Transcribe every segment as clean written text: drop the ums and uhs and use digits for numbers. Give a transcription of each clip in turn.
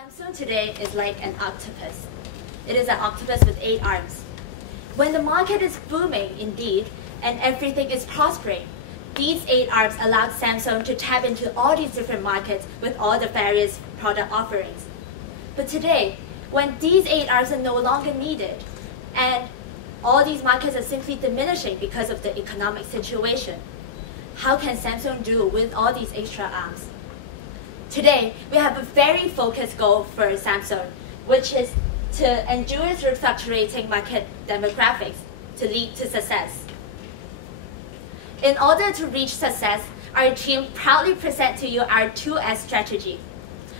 Samsung today is like an octopus. It is an octopus with 8 arms. When the market is booming indeed, and everything is prospering, these 8 arms allowed Samsung to tap into all these different markets with all the various product offerings. But today, when these 8 arms are no longer needed, and all these markets are simply diminishing because of the economic situation, how can Samsung do with all these extra arms? Today, we have a very focused goal for Samsung, which is to endure through fluctuating market demographics to lead to success. In order to reach success, our team proudly present to you our 2S strategy.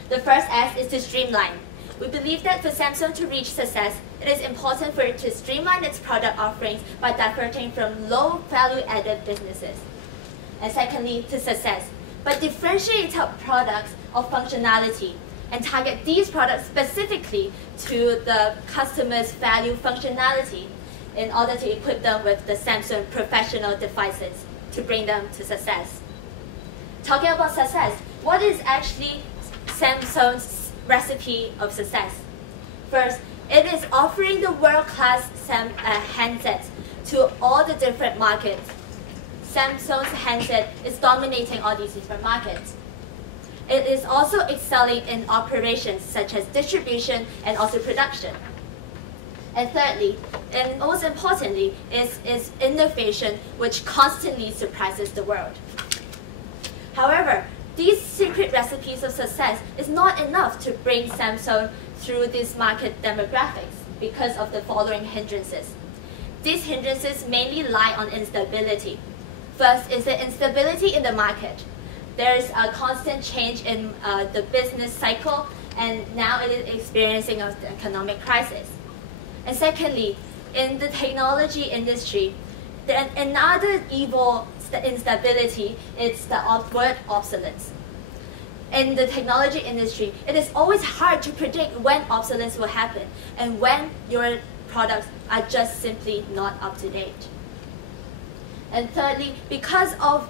The first S is to streamline. We believe that for Samsung to reach success, it is important for it to streamline its product offerings by diverting from low value-added businesses. And secondly, to success, by differentiating products of functionality and target these products specifically to the customer's value functionality in order to equip them with the Samsung professional devices to bring them to success. Talking about success, what is actually Samsung's recipe of success? First, it is offering the world-class handsets to all the different markets. Samsung's handset is dominating all these different markets. It is also excelling in operations such as distribution and also production. And thirdly, and most importantly, is innovation, which constantly surprises the world. However, these secret recipes of success is not enough to bring Samsung through these market demographics because of the following hindrances. These hindrances mainly lie on instability. First is the instability in the market. There is a constant change in the business cycle, and now it is experiencing an economic crisis. And secondly, in the technology industry, another evil instability is the word obsolescence. In the technology industry, it is always hard to predict when obsolescence will happen and when your products are just simply not up to date. And thirdly, because of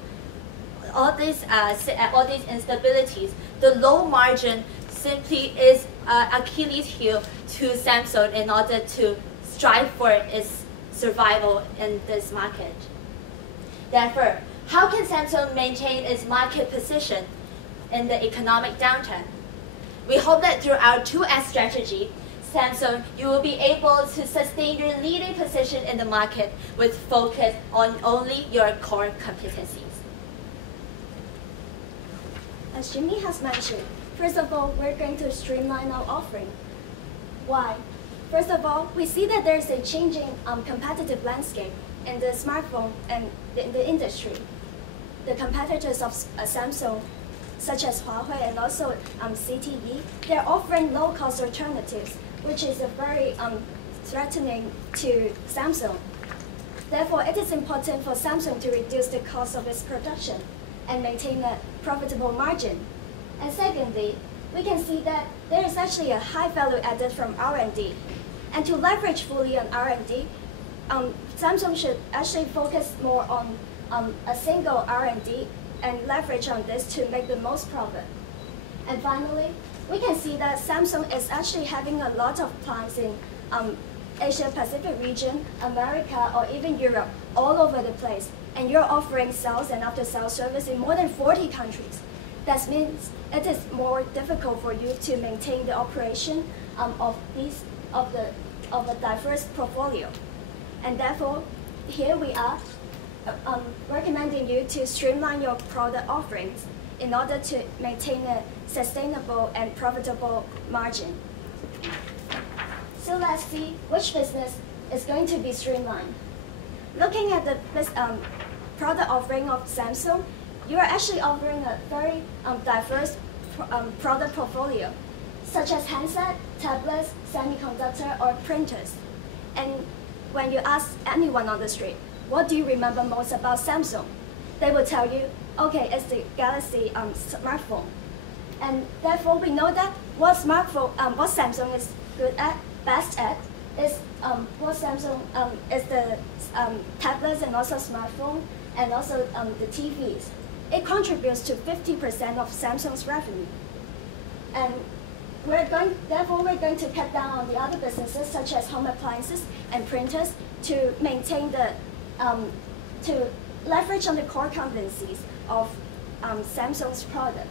all these instabilities, the low margin simply is Achilles heel to Samsung in order to strive for its survival in this market. Therefore, how can Samsung maintain its market position in the economic downturn? We hope that through our 2S strategy, Samsung, you will be able to sustain your leading position in the market with focus on only your core competencies. As Jimmy has mentioned, first of all, we're going to streamline our offering. Why? First of all, we see that there's a changing competitive landscape in the smartphone and in the industry. The competitors of Samsung, such as Huawei and also CTE, they're offering low-cost alternatives, which is very threatening to Samsung. Therefore, it is important for Samsung to reduce the cost of its production and maintain a profitable margin. And secondly, we can see that there is actually a high value added from R&D. And to leverage fully on R&D, Samsung should actually focus more on a single R&D and leverage on this to make the most profit. And finally, we can see that Samsung is actually having a lot of plants in Asia Pacific region, America, or even Europe, all over the place. And you're offering sales and after-sales service in more than 40 countries. That means it is more difficult for you to maintain the operation of a diverse portfolio. And therefore, here we are recommending you to streamline your product offerings in order to maintain a sustainable and profitable margin. So let's see which business is going to be streamlined. Looking at the product offering of Samsung, you are actually offering a very diverse product portfolio, such as handset, tablets, semiconductor, or printers. And when you ask anyone on the street, what do you remember most about Samsung? They will tell you, okay, it's the Galaxy smartphone. And therefore, we know that what Samsung is good at, best at, is what Samsung is the tablets and also smartphone and also the TVs. It contributes to 50% of Samsung's revenue. And Therefore, we're going to cut down on the other businesses such as home appliances and printers to maintain to leverage on the core competencies of Samsung's product.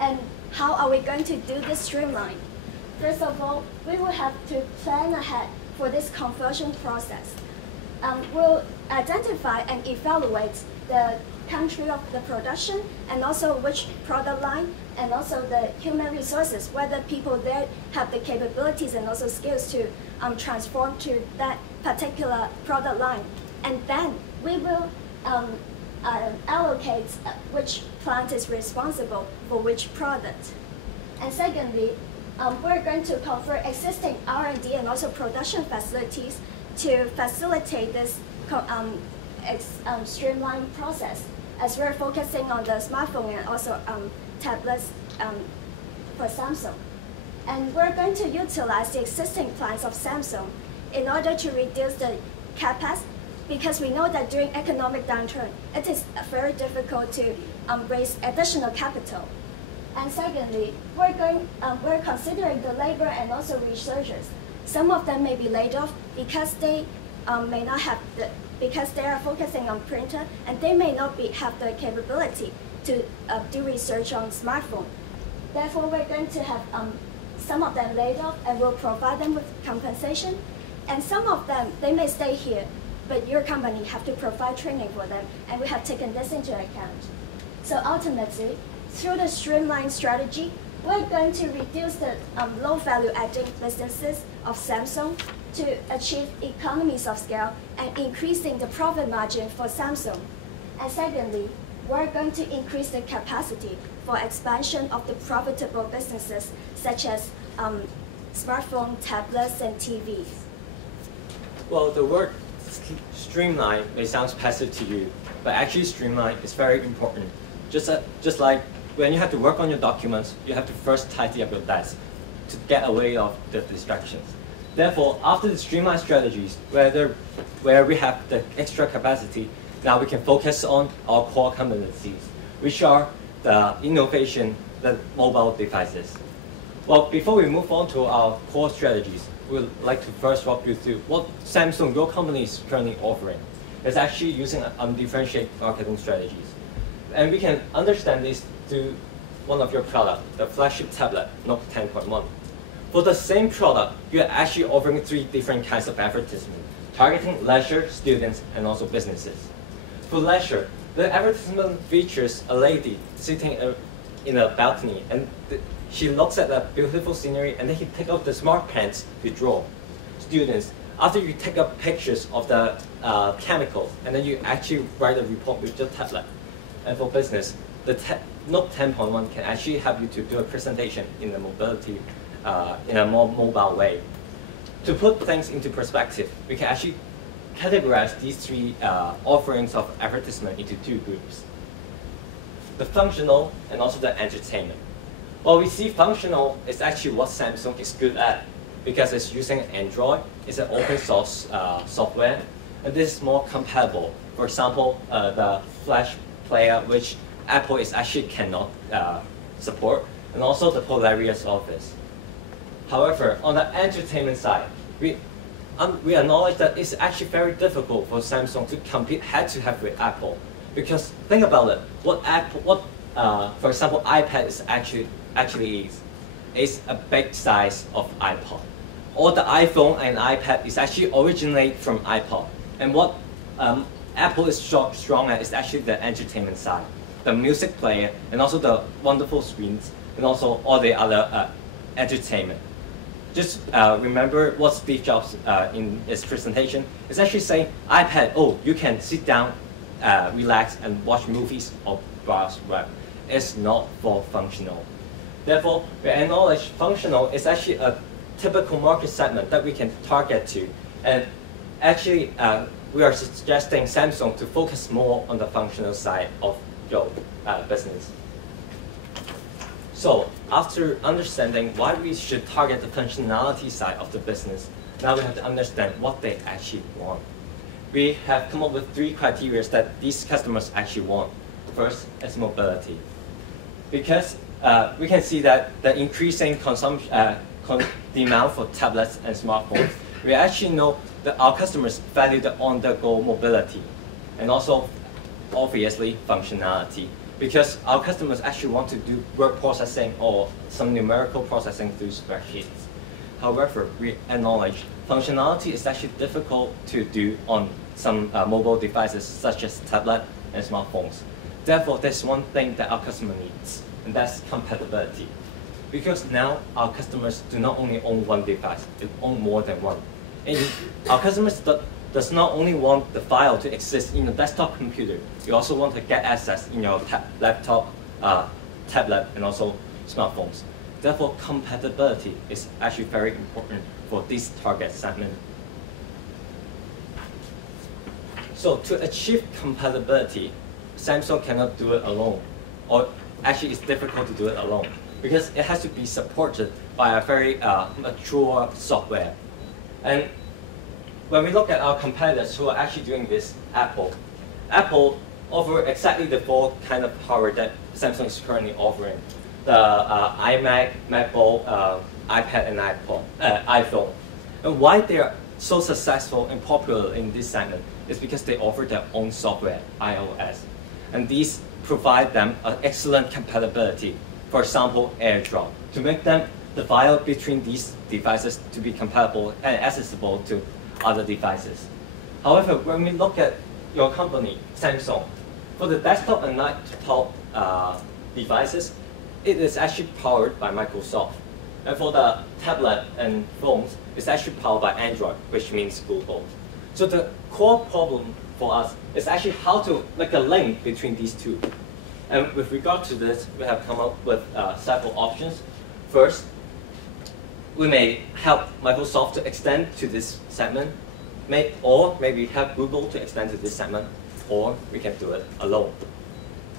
And how are we going to do this streamline? First of all, we will have to plan ahead for this conversion process. We'll identify and evaluate the country of the production and also which product line and also the human resources, whether people there have the capabilities and also skills to transform to that particular product line. And then we will allocate which plant is responsible for which product. And secondly, we're going to convert existing R&D and also production facilities to facilitate this streamlined process, as we're focusing on the smartphone and also tablets for Samsung. And we're going to utilize the existing plants of Samsung in order to reduce the CapEx, because we know that during economic downturn, it is very difficult to raise additional capital. And secondly, we're considering the labor and also researchers. Some of them may be laid off because they may not have because they are focusing on printer and they may not have the capability to do research on smartphone. Therefore, we're going to have some of them laid off and we'll provide them with compensation. And some of them, they may stay here, but your company have to provide training for them, and we have taken this into account. So ultimately, through the streamline strategy, we're going to reduce the low value adding businesses of Samsung to achieve economies of scale and increasing the profit margin for Samsung. And secondly, we're going to increase the capacity for expansion of the profitable businesses such as smartphone, tablets, and TVs. Well, the word streamline may sound passive to you, but actually streamline is very important. Just like when you have to work on your documents, you have to first tidy up your desk to get away of the distractions. Therefore, after the streamline strategies, where we have the extra capacity, now we can focus on our core competencies, which are the innovation, the mobile devices. Well, before we move on to our core strategies, we would like to first walk you through what Samsung, your company, is currently offering. It's actually using undifferentiated marketing strategies. And we can understand this through one of your products, the flagship tablet, Note 10.1. For the same product, you're actually offering 3 different kinds of advertisement, targeting leisure, students, and also businesses. For leisure, the advertisement features a lady sitting in a balcony, and she looks at the beautiful scenery, and then he takes out the smart pens to draw. Students, after you take up pictures of the chemicals, and then you actually write a report with your tablet. And for business, the Note 10.1 can actually help you to do a presentation in a mobility, in a more mobile way. To put things into perspective, we can actually categorize these 3 offerings of advertisement into 2 groups: the functional and also the entertainment. Well, we see functional is actually what Samsung is good at, because it's using Android, it's an open source software, and this is more compatible. For example, the Flash player, which Apple is actually cannot support, and also the Polaris Office. However, on the entertainment side, we acknowledge that it's actually very difficult for Samsung to compete head-to-head with Apple, because think about it. For example, iPad is actually is a big size of iPod. Or the iPhone and iPad is actually originate from iPod. And what Apple is strong at is actually the entertainment side, the music player, and also the wonderful screens, and also all the other entertainment. Just remember what Steve Jobs in his presentation is actually saying, iPad, oh, you can sit down, relax, and watch movies or browse web. It's not for functional. Therefore, we acknowledge functional is actually a typical market segment that we can target to. And actually, we are suggesting Samsung to focus more on the functional side of your business. So, after understanding why we should target the functionality side of the business, now we have to understand what they actually want. We have come up with 3 criteria that these customers actually want. First is mobility. because we can see that the increasing consumption, demand for tablets and smartphones, we actually know that our customers value the on-the-go mobility and also, obviously, functionality. Because our customers actually want to do word processing or some numerical processing through spreadsheets. However, we acknowledge functionality is actually difficult to do on some mobile devices such as tablet and smartphones. Therefore, there's one thing that our customer needs, and that's compatibility. Because now our customers do not only own one device, they own more than one. And our customers does not only want the file to exist in your desktop computer, you also want to get access in your laptop, tablet, and also smartphones. Therefore, compatibility is actually very important for this target segment. So to achieve compatibility, Samsung cannot do it alone, or actually it's difficult to do it alone, because it has to be supported by a very mature software. And when we look at our competitors who are actually doing this, Apple offers exactly the four kind of hardware that Samsung is currently offering: the iMac, MacBook, iPad, and iPhone. And why they are so successful and popular in this segment is because they offer their own software, iOS, and these provide them an excellent compatibility. For example, AirDrop, to make them the file between these devices to be compatible and accessible to other devices. However, when we look at your company, Samsung, for the desktop and laptop devices, it is actually powered by Microsoft. And for the tablet and phones, it's actually powered by Android, which means Google. So the core problem for us is actually how to make a link between these two. And with regard to this, we have come up with several options. First, we may help Microsoft to extend to this segment, or maybe help Google to extend to this segment, or we can do it alone.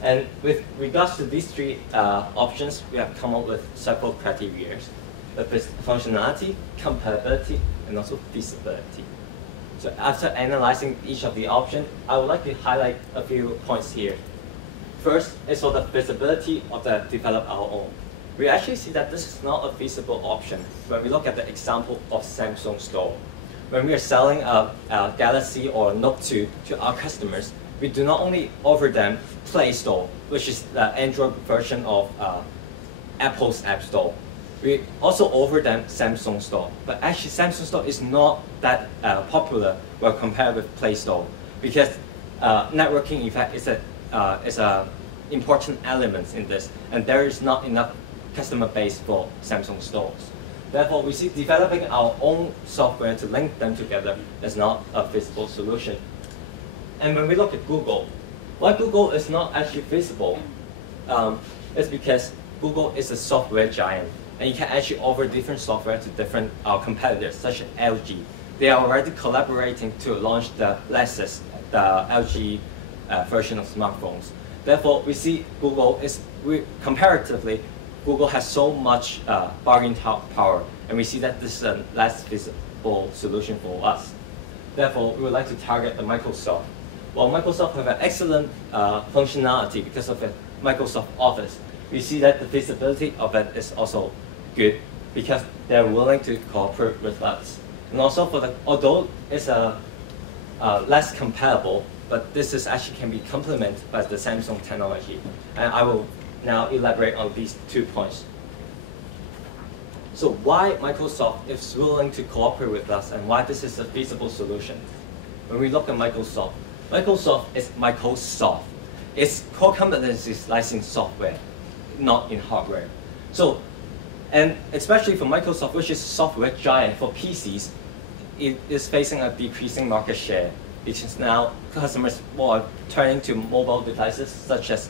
And with regards to these three options, we have come up with several criteria: the functionality, compatibility, and also feasibility. So after analyzing each of the options, I would like to highlight a few points here. First is for the feasibility of the develop our own. We actually see that this is not a feasible option when we look at the example of Samsung Store. When we are selling a Galaxy or Note 2 to our customers, we do not only offer them Play Store, which is the Android version of Apple's App Store. We also offer them Samsung Store. But actually, Samsung Store is not that popular when compared with Play Store, because networking effect is an important element in this, and there is not enough customer base for Samsung stores. Therefore, we see developing our own software to link them together is not a feasible solution. And when we look at Google, why Google is not actually feasible is because Google is a software giant, and you can actually offer different software to different competitors, such as LG. They are already collaborating to launch the Lexus, the LG version of smartphones. Therefore, we see Google is, comparatively, Google has so much bargaining power, and we see that this is a less feasible solution for us. Therefore, we would like to target the Microsoft. While Microsoft have an excellent functionality because of the Microsoft Office, we see that the feasibility of it is also good because they're willing to cooperate with us. And also, although it's less compatible, but this is actually can be complemented by the Samsung technology. And I will now elaborate on these 2 points. So why Microsoft is willing to cooperate with us and why this is a feasible solution? When we look at Microsoft, Microsoft is Microsoft. Its core competencies lies in software, not in hardware. So, and especially for Microsoft, which is a software giant for PCs, it is facing a decreasing market share. It is now customers more turning to mobile devices such as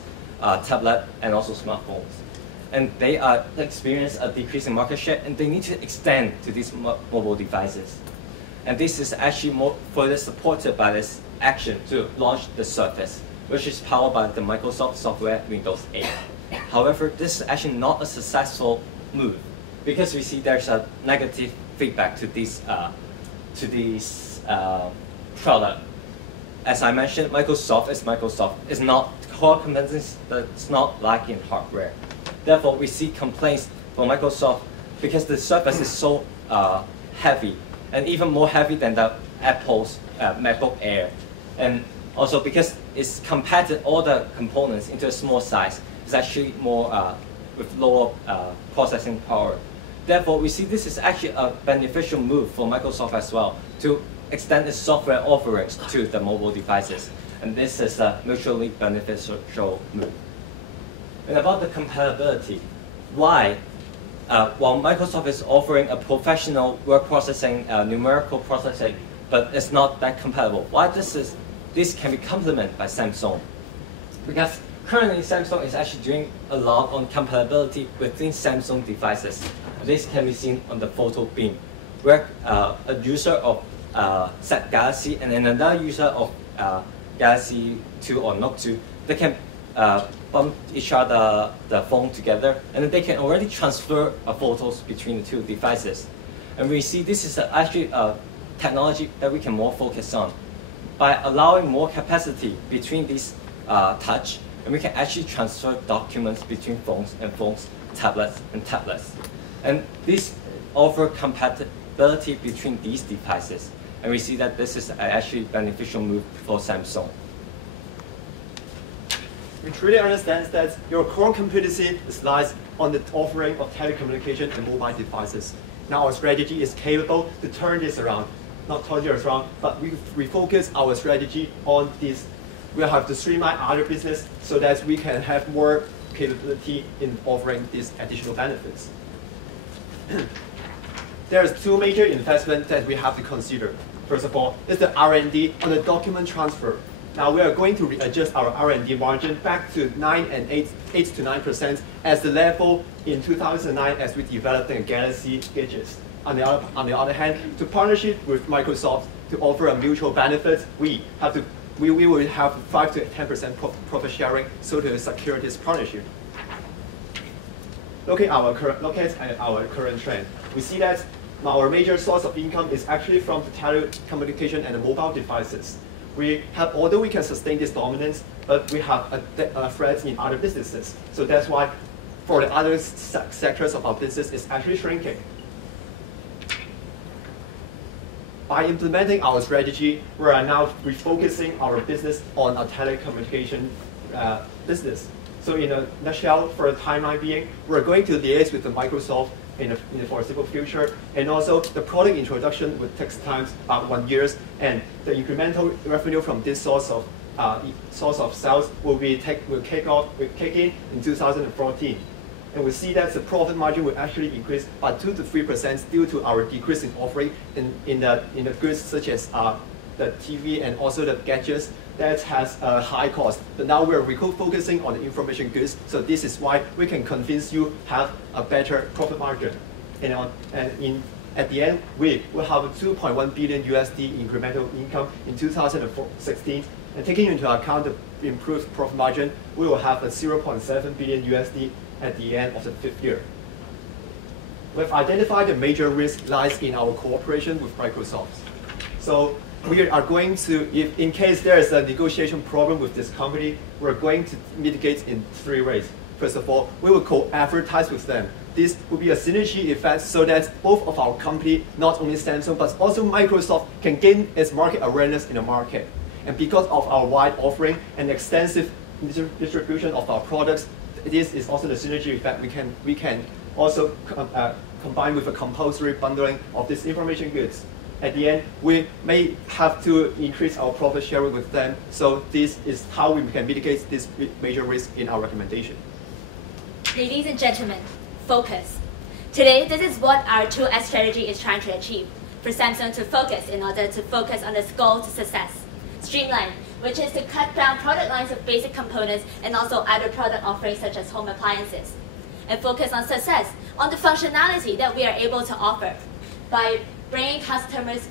tablet and also smartphones. And they are experience a decrease in market share, and they need to extend to these mobile devices. And this is actually more further supported by this action to launch the Surface, which is powered by the Microsoft software Windows 8. However, this is actually not a successful move because we see there's a negative feedback to this product. as I mentioned, Microsoft is Microsoft. It's not core competencies that's not lacking in hardware. Therefore, we see complaints from Microsoft because the Surface is so heavy, and even more heavy than the Apple's MacBook Air. And also because it's compacted all the components into a small size, it's actually more with lower processing power. Therefore, we see this is actually a beneficial move for Microsoft as well to extend its software offerings to the mobile devices. And this is a mutually beneficial move. And about the compatibility, why? While Microsoft is offering a professional word processing, numerical processing, but it's not that compatible. Why this can be complemented by Samsung? Because currently Samsung is actually doing a lot on compatibility within Samsung devices. This can be seen on the photo beam, where a user of Galaxy and another user of Galaxy 2 or Note 2, they can bump each other the phone together, and then they can already transfer photos between the two devices. And we see this is actually a technology that we can more focus on. By allowing more capacity between these touch, and we can actually transfer documents between phones and phones, tablets and tablets. And this offer compatibility between these devices. And we see that this is actually a beneficial move for Samsung. We truly understand that your core competency lies on the offering of telecommunication and mobile devices. Now our strategy is capable to turn this around. Not turn this around, but we focus our strategy on this. We have to streamline other business so that we can have more capability in offering these additional benefits. There's two major investments that we have to consider. First of all, is the R&D on the document transfer. Now we are going to readjust our R&D margin back to 8 to 9% as the level in 2009 as we developed the Galaxy gadgets. On the other hand, to partnership with Microsoft to offer a mutual benefit, we will have 5 to 10% profit sharing so to secure this partnership. Look at our current trend. We see that our major source of income is actually from the telecommunication and the mobile devices. Although we can sustain this dominance, but we have a threat in other businesses. So that's why for the other sectors of our business, it's actually shrinking. By implementing our strategy, we are now refocusing our business on a telecommunication business. So in a nutshell, for the timeline being, we're going to liaise with the Microsoft in the foreseeable future, and also the product introduction would take time, about 1 year, and the incremental revenue from this source of sales will kick in 2014. And we see that the profit margin will actually increase by 2 to 3% due to our decrease in offering in the goods such as the TV and also the gadgets that has a high cost. But now we're focusing on the information goods, so this is why we can convince you have a better profit margin. At the end, we will have a $2.1 billion incremental income in 2016, and taking into account the improved profit margin, we will have a $0.7 billion at the end of the 5th year. We've identified the major risk lies in our cooperation with Microsoft. So we are going to, in case there is a negotiation problem with this company, we're going to mitigate in 3 ways. First of all, we will co-advertise with them. This will be a synergy effect so that both of our company, not only Samsung, but also Microsoft, can gain its market awareness in the market. And because of our wide offering and extensive distribution of our products, this is also the synergy effect we can also combine with a compulsory bundling of these information goods. At the end, we may have to increase our profit sharing with them, so this is how we can mitigate this major risk in our recommendation. Ladies and gentlemen, focus. Today, this is what our 2S strategy is trying to achieve. For Samsung to focus in order to focus on its goal to success. Streamline, which is to cut down product lines of basic components and also other product offerings such as home appliances. And focus on success, on the functionality that we are able to offer by bringing customers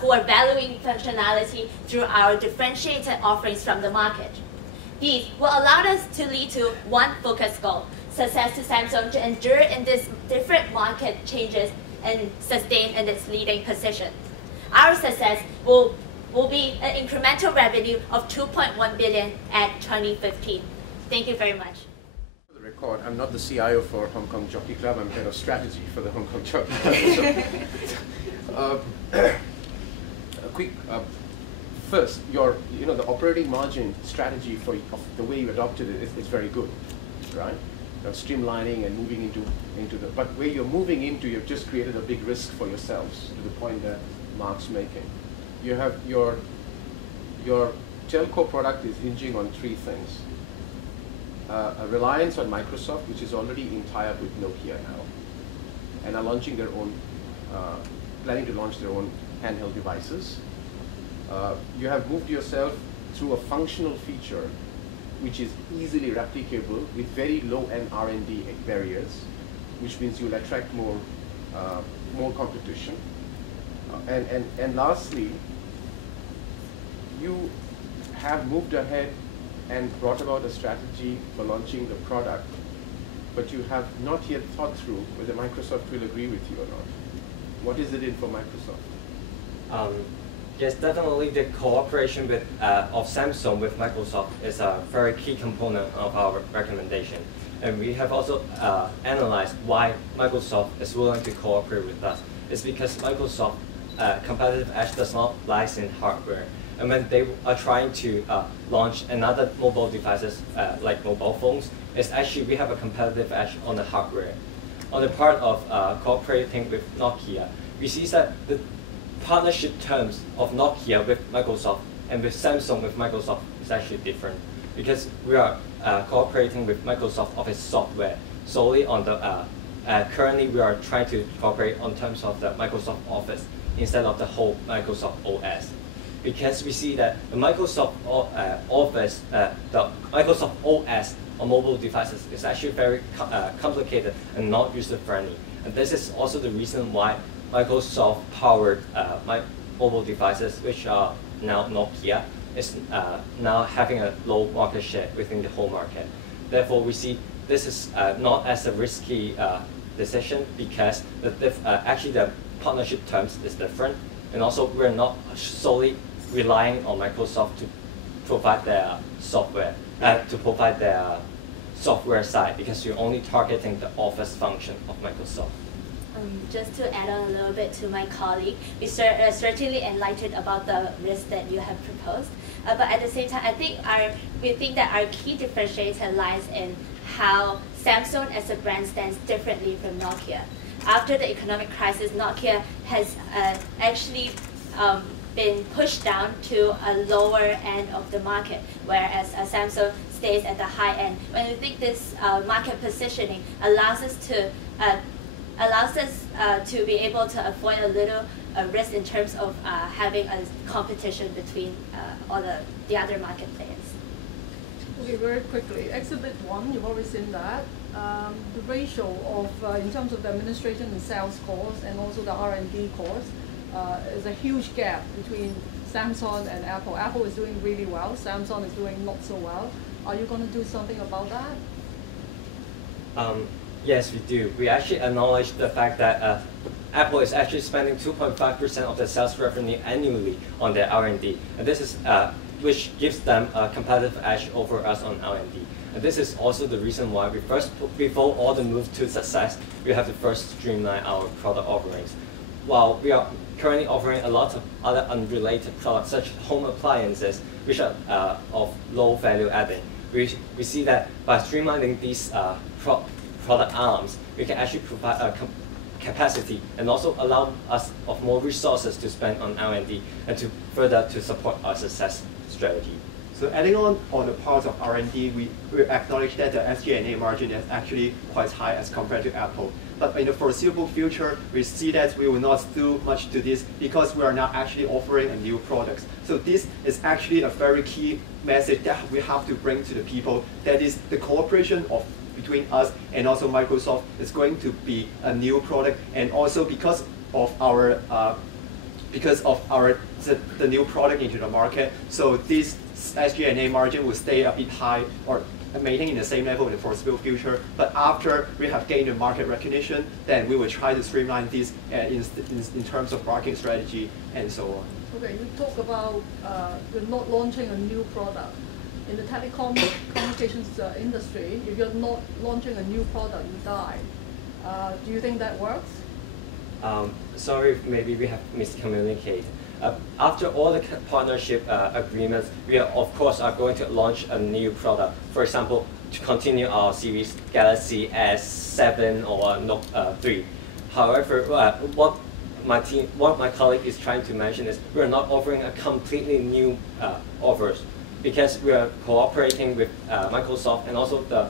who are valuing functionality through our differentiated offerings from the market. These will allow us to lead to one focused goal, success to Samsung to endure in these different market changes and sustain in its leading position. Our success will will be an incremental revenue of 2.1 billion at 2015. Thank you very much. For the record, I'm not the CIO for Hong Kong Jockey Club. I'm head of strategy for the Hong Kong Jockey Club. A quick. First, the operating margin strategy of the way you adopted it is very good, right? Streamlining and moving into the, but where you're moving into, you've just created a big risk for yourselves to the point that Mark's making. You have your telco product is hinging on three things. A reliance on Microsoft, which is already in tie-up with Nokia now, and are launching their own, planning to launch their own handheld devices. You have moved yourself through a functional feature which is easily replicable with very low-end R&D barriers, which means you'll attract more competition. And lastly, you have moved ahead and brought about a strategy for launching the product, but you have not yet thought through whether Microsoft will agree with you or not. What is it in for Microsoft? Yes, definitely the cooperation of Samsung with Microsoft is a very key component of our recommendation. And we have also analyzed why Microsoft is willing to cooperate with us. It's because Microsoft competitive edge does not lie in hardware. And when they are trying to launch another mobile devices like mobile phones, it's actually we have a competitive edge on the hardware. On the part of cooperating with Nokia, we see that the partnership terms of Nokia with Microsoft and with Samsung with Microsoft is actually different, because we are cooperating with Microsoft Office software solely on the, currently we are trying to cooperate on terms of the Microsoft Office instead of the whole Microsoft OS. Because we see that the Microsoft Office, the Microsoft OS on mobile devices is actually very complicated and not user-friendly. And this is also the reason why Microsoft-powered mobile devices, which are now Nokia, is now having a low market share within the whole market. Therefore, we see this is not as a risky decision, because actually the partnership terms is different, and also we're not solely relying on Microsoft to provide their software, side, because you're only targeting the Office function of Microsoft. Just to add on a little bit to my colleague, we certainly enlightened about the risk that you have proposed. But at the same time, we think that our key differentiator lies in how Samsung as a brand stands differently from Nokia. After the economic crisis, Nokia has actually been pushed down to a lower end of the market, whereas Samsung stays at the high end. When we think this market positioning allows us to be able to avoid a little risk in terms of having a competition between all the other market players. Okay, very quickly. Exhibit 1, you've already seen that. The ratio of, in terms of the administration and sales costs and also the R&D costs, is a huge gap between Samsung and Apple. Apple is doing really well, Samsung is doing not so well. Are you going to do something about that? Yes, we do. We actually acknowledge the fact that Apple is actually spending 2.5% of their sales revenue annually on their R&D, and this is which gives them a competitive edge over us on R&D. And this is also the reason why we before all the move to success, we have to first streamline our product offerings. While we are currently offering a lot of other unrelated products, such as home appliances, which are of low value adding, we see that by streamlining these product arms, we can actually provide a capacity and also allow us of more resources to spend on R&D and to further to support our success strategy. So adding on the part of R&D, we acknowledge that the SG&A margin is actually quite high as compared to Apple. But in the foreseeable future, we see that we will not do much to this because we are now actually offering a new product. So this is actually a very key message that we have to bring to the people. That is the cooperation between us and also Microsoft is going to be a new product, and also because of the new product into the market. So this SG&A margin will stay a bit high or maintain in the same level in the foreseeable future. But after we have gained the market recognition, then we will try to streamline this in terms of marketing strategy and so on. Okay, you talk about you're not launching a new product. In the communications industry, if you're not launching a new product, you die. Do you think that works? Sorry, maybe we have miscommunicated. After all the partnership agreements, we are, of course, are going to launch a new product. For example, to continue our series Galaxy S7 or Note 3. However, what my colleague is trying to mention is we are not offering a completely new offers, because we are cooperating with Microsoft and also the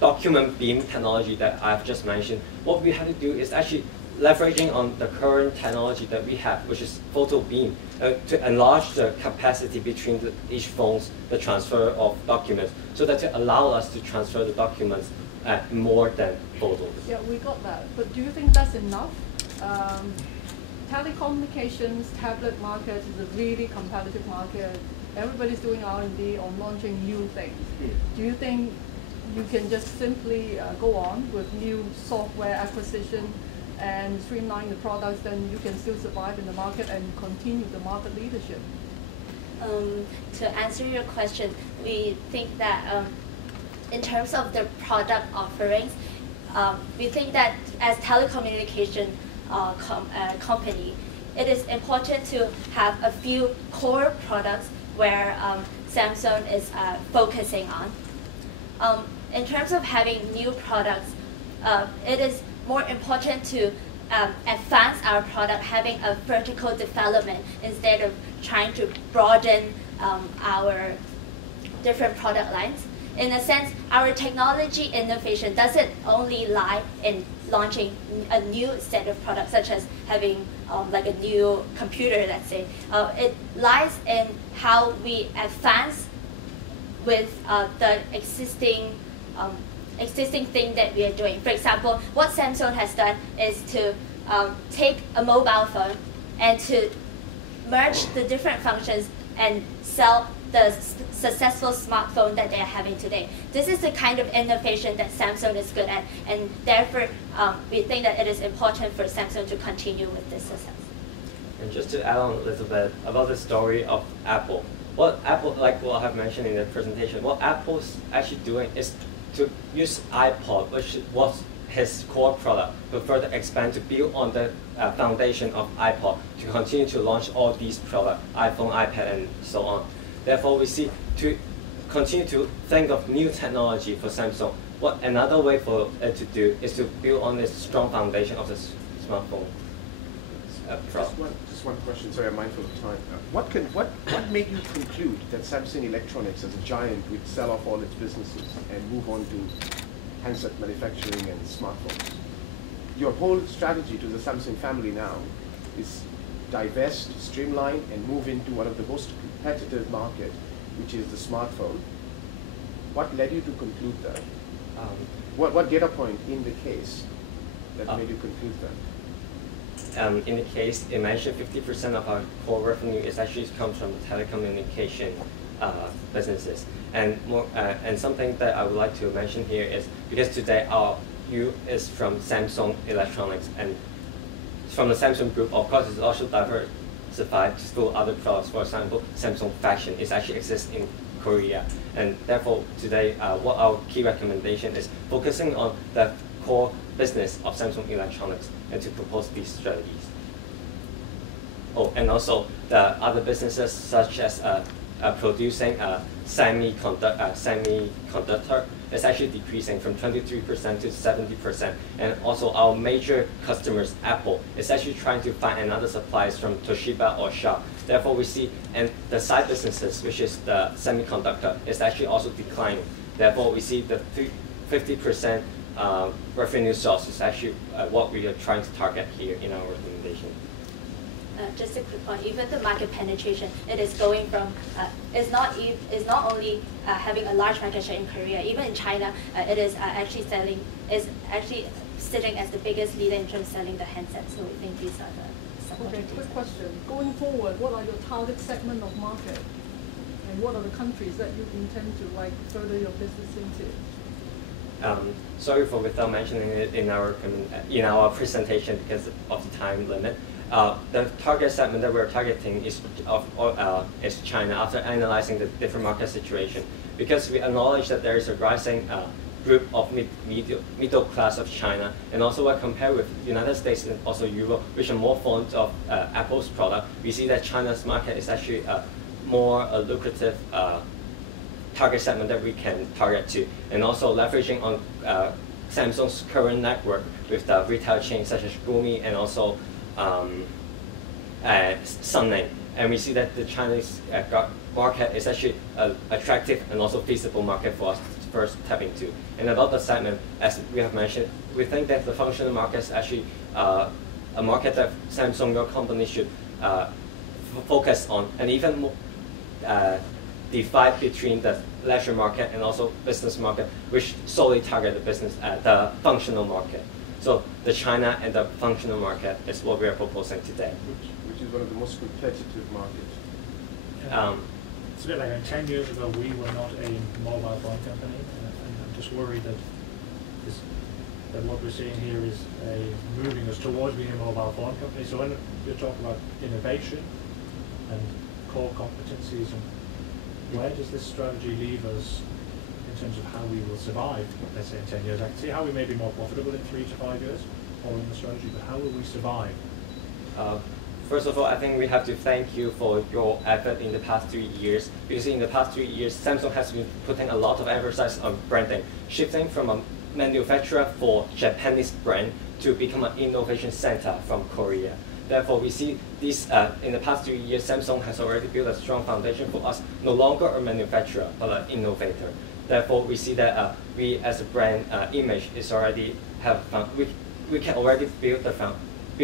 document beam technology that I've just mentioned. What we have to do is actually leveraging on the current technology that we have, which is photo beam, to enlarge the capacity between each phones, the transfer of documents, so that to allow us to transfer the documents more than photos. Yeah, we got that. But do you think that's enough? Telecommunications tablet market is a really competitive market. Everybody's doing R&D on launching new things. Do you think you can just simply go on with new software acquisition and streamline the products, then you can still survive in the market and continue the market leadership? To answer your question, we think that in terms of the product offerings, we think that as telecommunication company, it is important to have a few core products where Samsung is focusing on. In terms of having new products, it is more important to advance our product, having a vertical development instead of trying to broaden our different product lines. In a sense, our technology innovation doesn't only lie in launching a new set of products, such as having like a new computer, let's say. It lies in how we advance with the existing thing that we are doing. For example, what Samsung has done is to take a mobile phone and to merge the different functions and sell the successful smartphone that they're having today. This is the kind of innovation that Samsung is good at, and therefore we think that it is important for Samsung to continue with this success. And just to add on a little bit about the story of Apple. What Apple, like what I have mentioned in the presentation, what Apple's actually doing is to use iPod, which was his core product, to further expand, to build on the foundation of iPod, to continue to launch all these products, iPhone, iPad, and so on. Therefore, we see to continue to think of new technology for Samsung. What another way for it to do is to build on this strong foundation of the smartphone. Just one question. Sorry, I'm mindful of time. What made you conclude that Samsung Electronics, as a giant, would sell off all its businesses and move on to handset manufacturing and smartphones? Your whole strategy to the Samsung family now is divest, streamline, and move into one of the most competitive market, which is the smartphone. What led you to conclude that? What data point in the case that made you conclude that? In the case, it mentioned 50% of our core revenue is actually comes from telecommunication businesses. And more, and something that I would like to mention here is because today our view is from Samsung Electronics, and from the Samsung group, of course, it's also diversified to other products. For example, Samsung Fashion is actually exists in Korea, and therefore today, what our key recommendation is focusing on the core business of Samsung Electronics and to propose these strategies. Oh, and also the other businesses such as producing semiconductor is actually decreasing from 23% to 70%. And also our major customers, Apple, is actually trying to find another suppliers from Toshiba or Sharp. Therefore, we see, and the side businesses, which is the semiconductor, is actually also declining. Therefore, we see the 50% revenue source is actually what we are trying to target here in our recommendation. Just a quick point, even the market penetration, it is going from, is not only having a large market share in Korea, even in China, it is actually sitting as the biggest leader in terms of selling the handsets. So we think these are the Okay, quick question. Going forward, what are your target segment of market? And what are the countries that you intend to further your business into? Sorry for without mentioning it in our presentation because of the time limit. the target segment that we're targeting is China after analyzing the different market situation, because we acknowledge that there is a rising group of middle class of China, and also when compared with United States and also Europe, which are more fond of Apple's product, we see that China's market is actually a more lucrative target segment that we can target to, and also leveraging on Samsung's current network with the retail chains such as Gumi and also Sunning. And we see that the Chinese market is actually an attractive and also feasible market for us to first tap into. And about the segment, as we have mentioned, we think that the functional market is actually a market that Samsung, your company, should focus on, and even more divide between the leisure market and also business market, which solely target the business, the functional market. So the China and the functional market is what we are proposing today. Which is one of the most competitive markets. It's a bit like 10 years ago, we were not a mobile phone company, and I'm just worried that what we're seeing here is moving us towards being a mobile phone company. So when you talk about innovation and core competencies, and where does this strategy leave us in terms of how we will survive, let's say in 10 years? I can see how we may be more profitable in 3 to 5 years following the strategy, but how will we survive? First of all, I think we have to thank you for your effort in the past 3 years, because in the past 3 years, Samsung has been putting a lot of emphasis on branding, shifting from a manufacturer for Japanese brand to become an innovation center from Korea. Therefore, we see this in the past 3 years, Samsung has already built a strong foundation for us, no longer a manufacturer, but an innovator. Therefore, we see that we as a brand image is already we can already build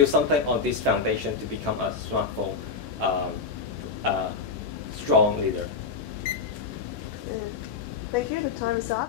something on this foundation to become a smartphone strong leader. Thank you. The time is up.